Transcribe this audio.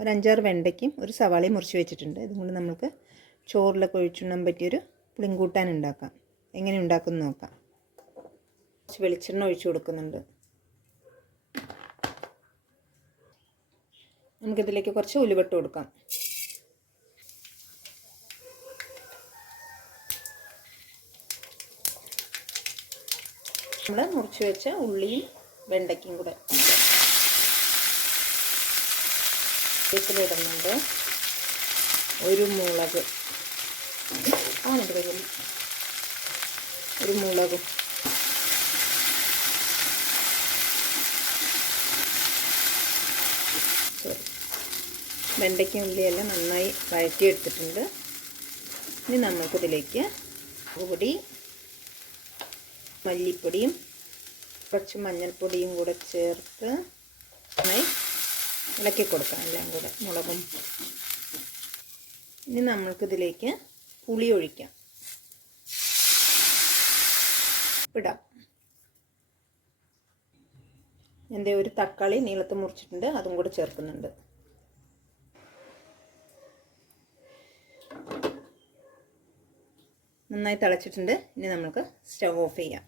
ഒരു അഞ്ചാറ് വെണ്ടയ്ക്കും ഒരു സവാളയും മുറിച്ച് വെച്ചിട്ടുണ്ട്. ഇതും കൊണ്ട് നമുക്ക് ചോറിലൊക്കെ ഒഴിച്ചുണ്ണാൻ പറ്റിയൊരു പുളിങ്കൂട്ടാൻ ഉണ്ടാക്കാം. എങ്ങനെ ഉണ്ടാക്കുമെന്ന് നോക്കാം. കുറച്ച് വെളിച്ചെണ്ണ ഒഴിച്ചു കൊടുക്കുന്നുണ്ട്. നമുക്കിതിലേക്ക് കുറച്ച് ഉലുവട്ട് കൊടുക്കാം. നമ്മൾ മുറിച്ച് വെച്ച ഉള്ളിയും വെണ്ടയ്ക്കും കൂടെ ഇതിലിടുന്നുണ്ട് ഒരു മുളക്. ആണിട്ട് കഴിയുന്നു ഒരു മുളകും. വെണ്ടയ്ക്കും ഉള്ളിയെല്ലാം നന്നായി വഴറ്റിയെടുത്തിട്ടുണ്ട്. ഇനി നമുക്കിതിലേക്ക് പൊടി മല്ലിപ്പൊടിയും കുറച്ച് മഞ്ഞൾപ്പൊടിയും കൂടെ ചേർത്ത് ഇളക്കി കൊടുക്കാം എല്ലാം കൂടെ മുളകും. ഇനി നമ്മൾക്കിതിലേക്ക് പുളി ഒഴിക്കാം. ഇടാം. എന്റെ ഒരു തക്കാളി നീളത്ത് മുറിച്ചിട്ടുണ്ട് അതും കൂടെ ചേർക്കുന്നുണ്ട്. നന്നായി തിളച്ചിട്ടുണ്ട്. ഇനി നമുക്ക് സ്റ്റവ് ഓഫ് ചെയ്യാം.